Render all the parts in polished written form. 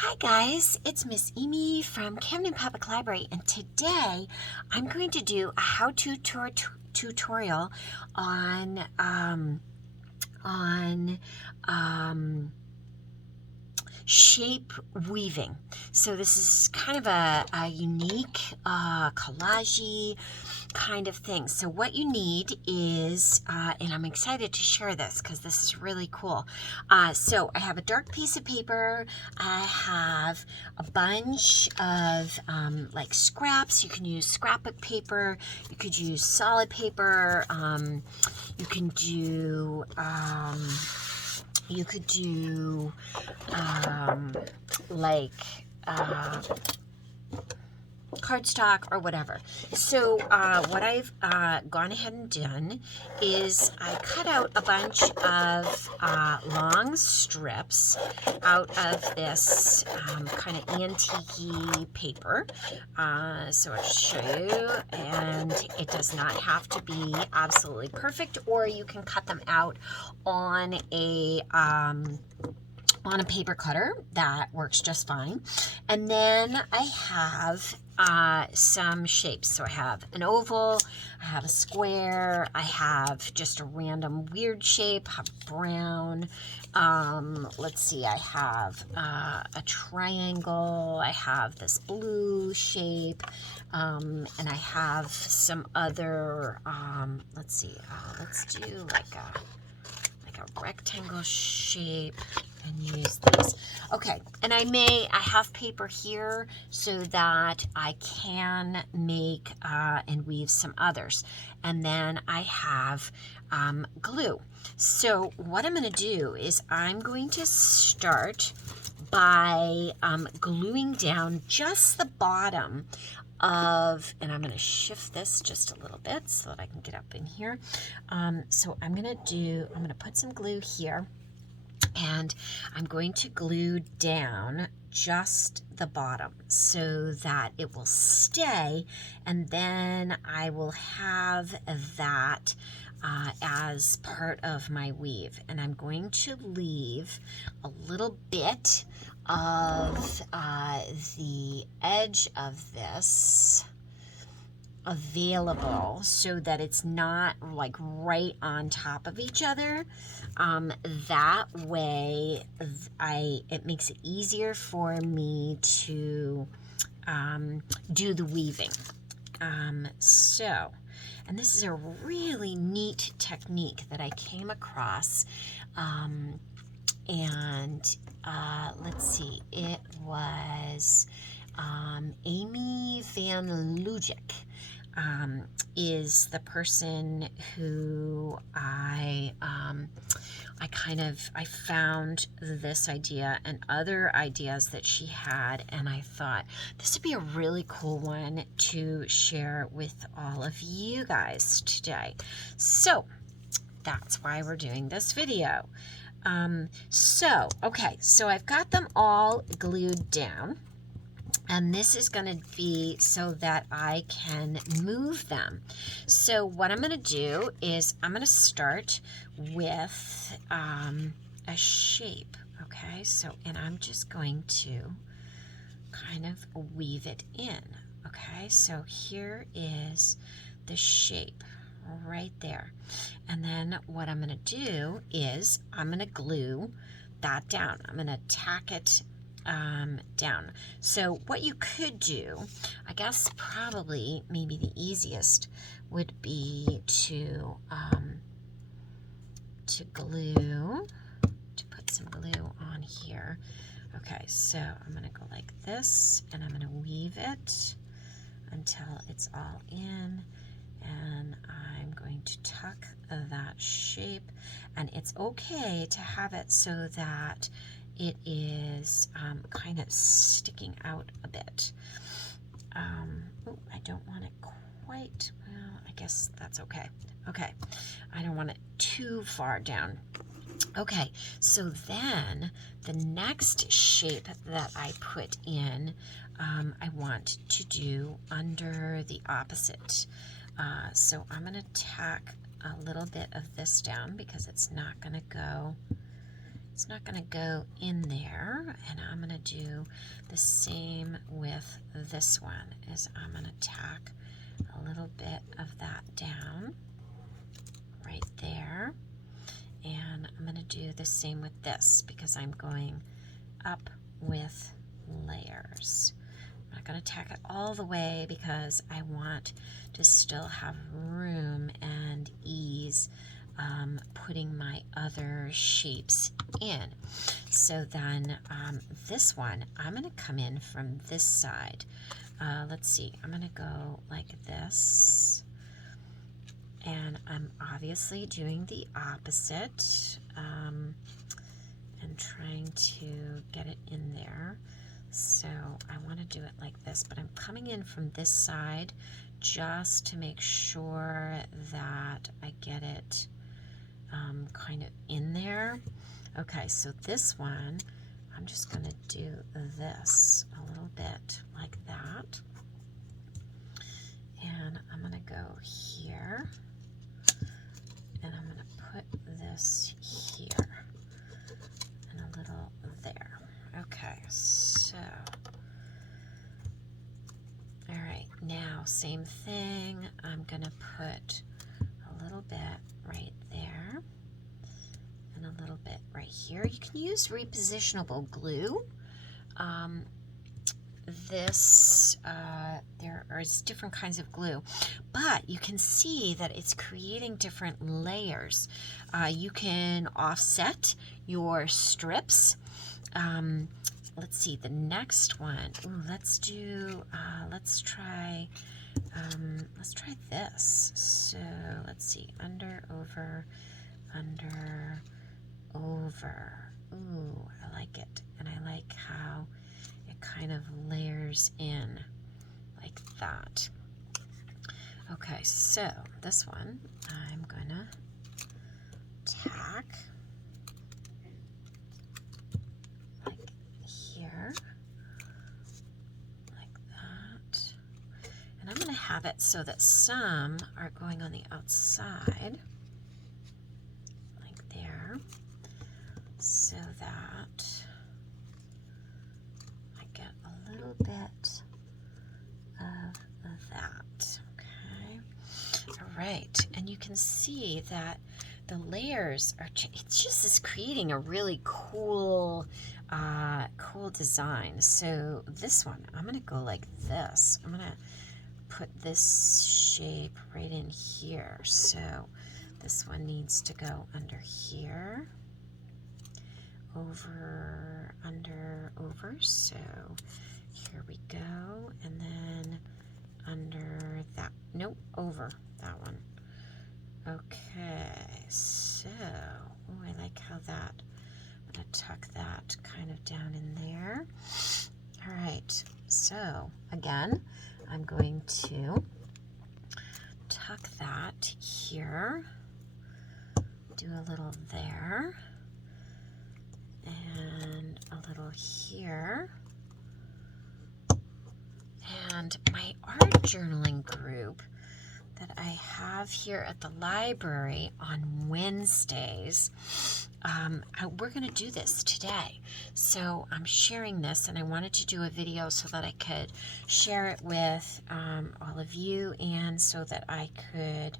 Hi guys, it's Miss Amy from Camden Public Library, and today I'm going to do a how-to tutorial on on um, shape weaving. So this is kind of a unique collage-y kind of thing. So what you need is, and I'm excited to share this because this is really cool. So I have a dark piece of paper. I have a bunch of like scraps. You can use scrapbook paper. You could use solid paper. You can do like cardstock or whatever. So what I've gone ahead and done is I cut out a bunch of long strips out of this kind of antique-y paper. So I'll show you, and it does not have to be absolutely perfect, or you can cut them out on a paper cutter. That works just fine. And then I have some shapes. So I have an oval, I have a square, I have just a random weird shape, I have brown. Let's see, I have a triangle, I have this blue shape, and I have some other, let's see, let's do like a rectangle shape and use these. Okay, and I have paper here so that I can make and weave some others. And then I have glue. So what I'm going to do is I'm going to start by gluing down just the bottom of, and I'm going to shift this just a little bit so that I can get up in here. So I'm going to put some glue here, and I'm going to glue down just the bottom so that it will stay, and then I will have that as part of my weave. And I'm going to leave a little bit of the edge of this available so that it's not like right on top of each other. That way it makes it easier for me to do the weaving. And this is a really neat technique that I came across, and let's see, it was Amy Van Lujic is the person who I found this idea and other ideas that she had, and I thought this would be a really cool one to share with all of you guys today. So that's why we're doing this video. So I've got them all glued down, and this is going to be so that I can move them. So what I'm going to do is I'm going to start with a shape, okay? So, and I'm just going to kind of weave it in, okay? So here is the shape right there. And then what I'm going to do is I'm going to glue that down. I'm going to tack it down. So what you could do, I guess probably maybe the easiest would be to put some glue on here. Okay, so I'm going to go like this, and I'm going to weave it until it's all in, and I'm going to tuck that shape, and it's okay to have it so that it is kind of sticking out a bit. I don't want it quite, well, I guess that's okay. Okay, I don't want it too far down. Okay, so then the next shape that I put in, I want to do under the opposite. So I'm going to tack a little bit of this down because it's not going to go It's not going to go in there, and I'm going to do the same with this one. Is I'm going to tack a little bit of that down right there, and I'm going to do the same with this because I'm going up with layers. I'm not going to tack it all the way because I want to still have room and ease putting my other shapes in. So then this one, I'm going to come in from this side. Let's see, I'm going to go like this. And I'm obviously doing the opposite and trying to get it in there. So I want to do it like this, but I'm coming in from this side just to make sure that I get it kind of in there. Okay, so this one, I'm just going to do this a little bit like that. And I'm going to go here, and I'm going to put this here and a little there. Okay, so, all right, now same thing. I'm going to put a little bit right there and a little bit right here. You can use repositionable glue. There are different kinds of glue, but you can see that it's creating different layers. You can offset your strips. Let's see, the next one. Ooh, let's try this. So let's see, under, over, under, over. Ooh, I like it, and I like how it kind of layers in like that. Okay, so this one I'm gonna tack like here, like that, and I'm gonna have it so that some are going on the outside like there, so that I get a little bit of that. Okay, all right, and you can see that the layers are, it's just creating a really cool cool design. So this one, I'm gonna go like this. I'm gonna put this shape right in here. So this one needs to go under here, over, under, over. So here we go, and then under that, nope, over that one. Okay, so, oh, I like how that, I'm gonna tuck that kind of down in there. All right, so again, I'm going to tuck that here, do a little there, and a little here. And my art journaling group that I have here at the library on Wednesdays, we're going to do this today. So I'm sharing this, and I wanted to do a video so that I could share it with all of you, and so that I could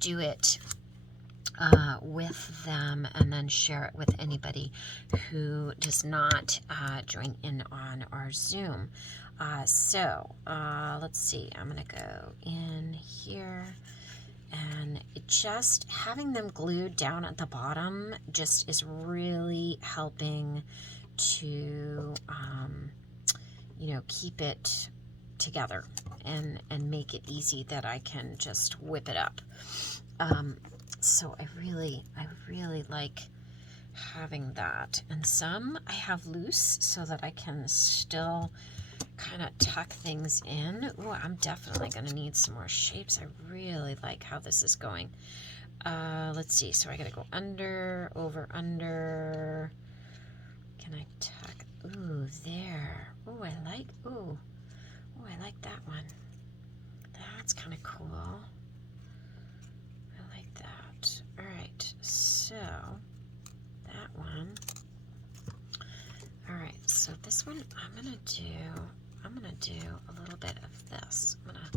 do it with them and then share it with anybody who does not join in on our Zoom. Let's see, I'm gonna go in here, and just having them glued down at the bottom just is really helping to keep it together and make it easy that I can just whip it up. So I really like having that. And some I have loose so that I can still kind of tuck things in. Ooh, I'm definitely going to need some more shapes. I really like how this is going. Let's see. So I got to go under, over, under. Can I tuck? Ooh, there. Ooh, I like that one. That's kind of cool. All right, so So this one I'm gonna do a little bit of this. I'm gonna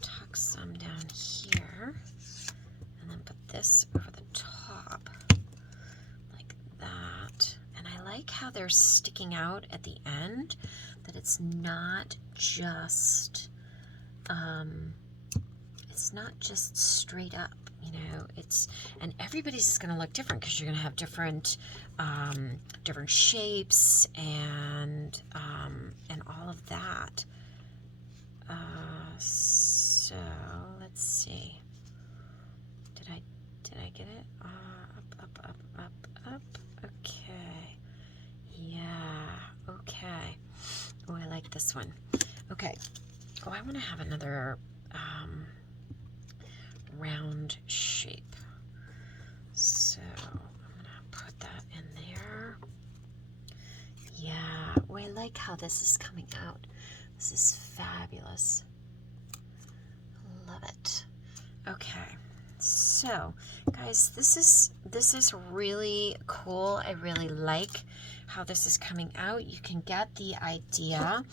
tuck some down here and then put this over the top like that. And I like how they're sticking out at the end, that it's not just straight up, you know. And everybody's going to look different because you're going to have different different shapes and all of that. So let's see. Did I get it? Up. Okay. Yeah. Okay. Oh, I like this one. Okay. Oh, I want to have another round shape. So I'm gonna put that in there. Yeah. Oh, I like how this is coming out. This is fabulous. Love it. Okay. So, guys, this is really cool. I really like how this is coming out. You can get the idea.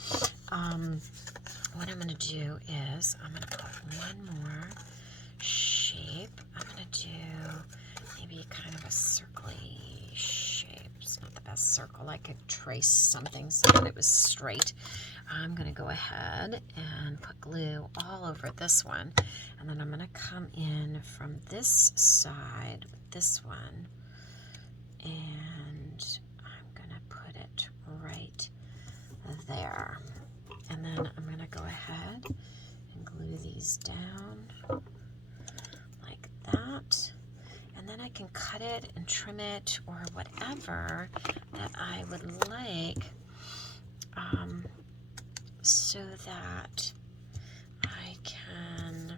What I'm going to do is I'm going to put one more shape. I'm going to do maybe kind of a circly shape. It's not the best circle. I could trace something so that it was straight. I'm going to go ahead and put glue all over this one. And then I'm going to come in from this side with this one. And I'm going to put it right there. And then I'm going to go ahead and glue these down like that. And then I can cut it and trim it or whatever that I would like, so that I can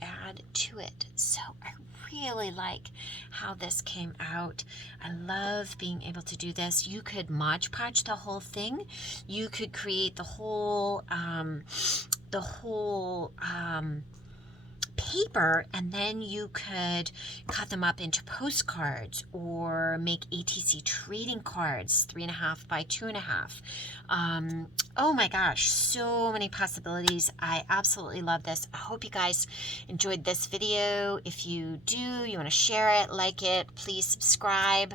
add to it. So I really like how this came out. I love being able to do this. You could Mod Podge the whole thing. You could create the whole paper, and then you could cut them up into postcards or make ATC trading cards, 3.5 by 2.5. Oh my gosh, so many possibilities. I absolutely love this. I hope you guys enjoyed this video. If you do, you want to share it, like it, please subscribe.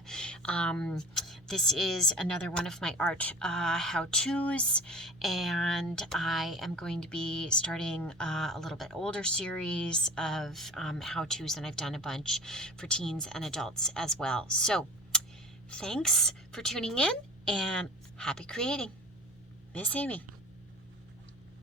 This is another one of my art how-tos, and I am going to be starting a little bit older series of how-tos, and I've done a bunch for teens and adults as well. So thanks for tuning in, and happy creating. Miss Amy.